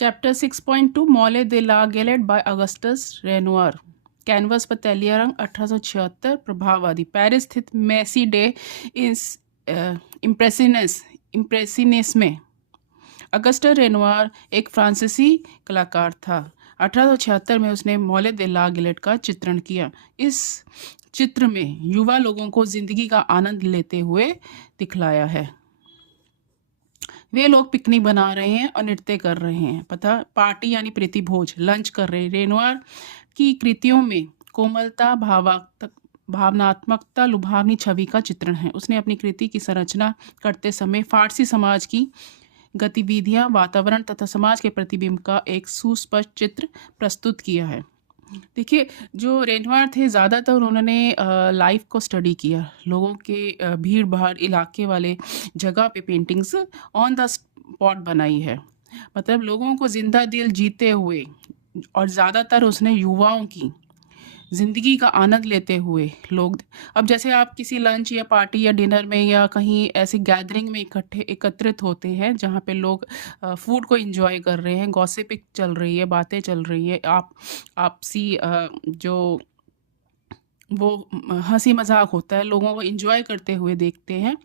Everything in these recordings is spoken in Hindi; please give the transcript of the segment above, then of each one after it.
चैप्टर 6.2 मॉले दे ला गैलेट बाय अगस्टस रेनोयर। कैनवस पर तैलीय रंग 1876। प्रभाववादी पेरिस स्थित मेसी डे इम्प्रेसिनिस्म। अगस्टस रेनोयर एक फ्रांसीसी कलाकार था। 1876 में उसने मॉले दे ला गैलेट का चित्रण किया। इस चित्र में युवा लोगों को जिंदगी का आनंद लेते हुए दिखलाया है। वे लोग पिकनिक बना रहे हैं और नृत्य कर रहे हैं, पता पार्टी यानी प्रीति भोज, लंच कर रहे हैं। रेनोयर की कृतियों में कोमलता, भावनात्मकता, लुभावनी छवि का चित्रण है। उसने अपनी कृति की संरचना करते समय फारसी समाज की गतिविधियां, वातावरण तथा समाज के प्रतिबिंब का एक सुस्पष्ट चित्र प्रस्तुत किया है। देखिए, जो रेनोयर थे ज़्यादातर उन्होंने लाइफ को स्टडी किया, लोगों के भीड़ भाड़ इलाके वाले जगह पे पेंटिंग्स ऑन द स्पॉट बनाई है, मतलब लोगों को जिंदा दिल जीते हुए, और ज़्यादातर उसने युवाओं की ज़िंदगी का आनंद लेते हुए लोग। अब जैसे आप किसी लंच या पार्टी या डिनर में या कहीं ऐसी गैदरिंग में एकत्रित होते हैं जहाँ पे लोग फूड को एंजॉय कर रहे हैं, गॉसिपिंग चल रही है, बातें चल रही है, आपसी जो वो हंसी मजाक होता है, लोगों को एंजॉय करते हुए देखते हैं,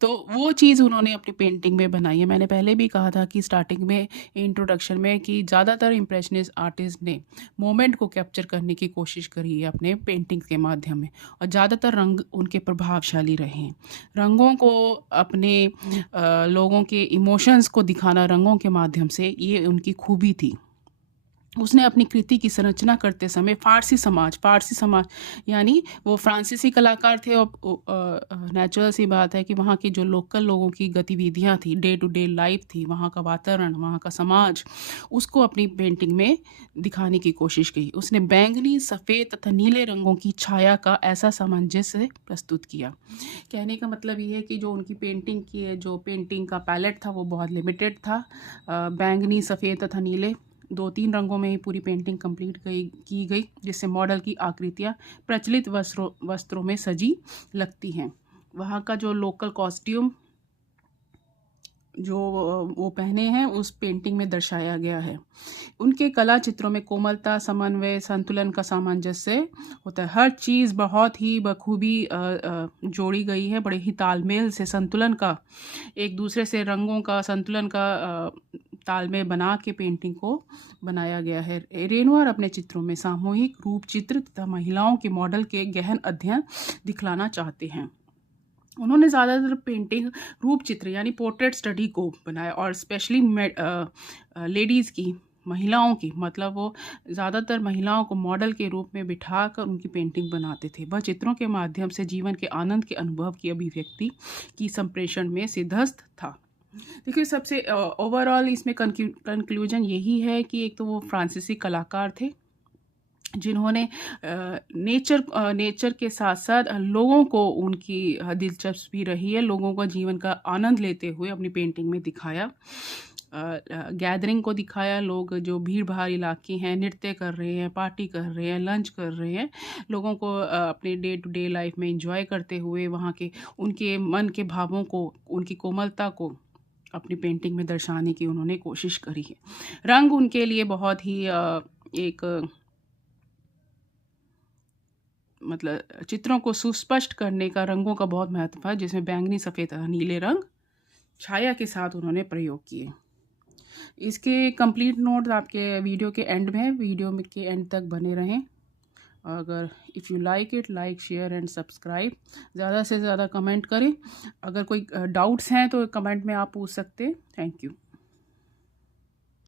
तो वो चीज़ उन्होंने अपनी पेंटिंग में बनाई है। मैंने पहले भी कहा था कि स्टार्टिंग में, इंट्रोडक्शन में, कि ज़्यादातर इम्प्रेशनिस्ट आर्टिस्ट ने मोमेंट को कैप्चर करने की कोशिश करी है अपने पेंटिंग के माध्यम में, और ज़्यादातर रंग उनके प्रभावशाली रहे हैं। रंगों को अपने लोगों के इमोशंस को दिखाना रंगों के माध्यम से, ये उनकी खूबी थी। उसने अपनी कृति की संरचना करते समय फारसी समाज यानी वो फ्रांसीसी कलाकार थे, और नेचुरल सी बात है कि वहाँ के जो लोकल लोगों की गतिविधियाँ थी, डे टू डे लाइफ थी, वहाँ का वातावरण, वहाँ का समाज, उसको अपनी पेंटिंग में दिखाने की कोशिश की। उसने बैंगनी, सफ़ेद तथा नीले रंगों की छाया का ऐसा सामंजस्य प्रस्तुत किया। कहने का मतलब ये है कि जो उनकी पेंटिंग का पैलेट था वो बहुत लिमिटेड था। बैंगनी, सफ़ेद तथा नीले, 2-3 रंगों में ही पूरी पेंटिंग कंप्लीट की गई, जिससे मॉडल की आकृतियाँ प्रचलित वस्त्रों में सजी लगती हैं। वहाँ का जो लोकल कॉस्ट्यूम जो वो पहने हैं उस पेंटिंग में दर्शाया गया है। उनके कला चित्रों में कोमलता, समन्वय, संतुलन का सामंजस्य होता है। हर चीज़ बहुत ही बखूबी जोड़ी गई है, बड़े ही तालमेल से, संतुलन का, एक दूसरे से रंगों का संतुलन का तालमेल बना के पेंटिंग को बनाया गया है। रेनोयर अपने चित्रों में सामूहिक रूप चित्र तथा महिलाओं के मॉडल के गहन अध्ययन दिखलाना चाहते हैं। उन्होंने ज़्यादातर पेंटिंग रूप चित्र यानी पोर्ट्रेट स्टडी को बनाया, और स्पेशली लेडीज़ की, महिलाओं की, मतलब वो ज़्यादातर महिलाओं को मॉडल के रूप में बिठाकर उनकी पेंटिंग बनाते थे। वह चित्रों के माध्यम से जीवन के आनंद के अनुभव की अभिव्यक्ति की संप्रेषण में सिद्धस्त था। देखिए, सबसे ओवरऑल इसमें कंक्लूजन यही है कि एक तो वो फ्रांसीसी कलाकार थे जिन्होंने नेचर के साथ साथ लोगों को, उनकी दिलचस्पी रही है, लोगों का जीवन का आनंद लेते हुए अपनी पेंटिंग में दिखाया, गैदरिंग को दिखाया। लोग जो भीड़ भाड़ इलाके हैं, नृत्य कर रहे हैं, पार्टी कर रहे हैं, लंच कर रहे हैं, लोगों को अपने डे टू डे लाइफ में एंजॉय करते हुए वहाँ के उनके मन के भावों को, उनकी कोमलता को अपनी पेंटिंग में दर्शाने की उन्होंने कोशिश करी है। रंग उनके लिए बहुत ही एक मतलब चित्रों को सुस्पष्ट करने का रंगों का बहुत महत्व है, जिसमें बैंगनी, सफ़ेद तथा नीले रंग छाया के साथ उन्होंने प्रयोग किए। इसके कंप्लीट नोट्स आपके वीडियो के एंड में है, वीडियो में के एंड तक बने रहें। अगर if you like it, like, share and subscribe. ज़्यादा से ज़्यादा कमेंट करें। अगर कोई डाउट्स हैं तो कमेंट में आप पूछ सकते हैं। Thank you.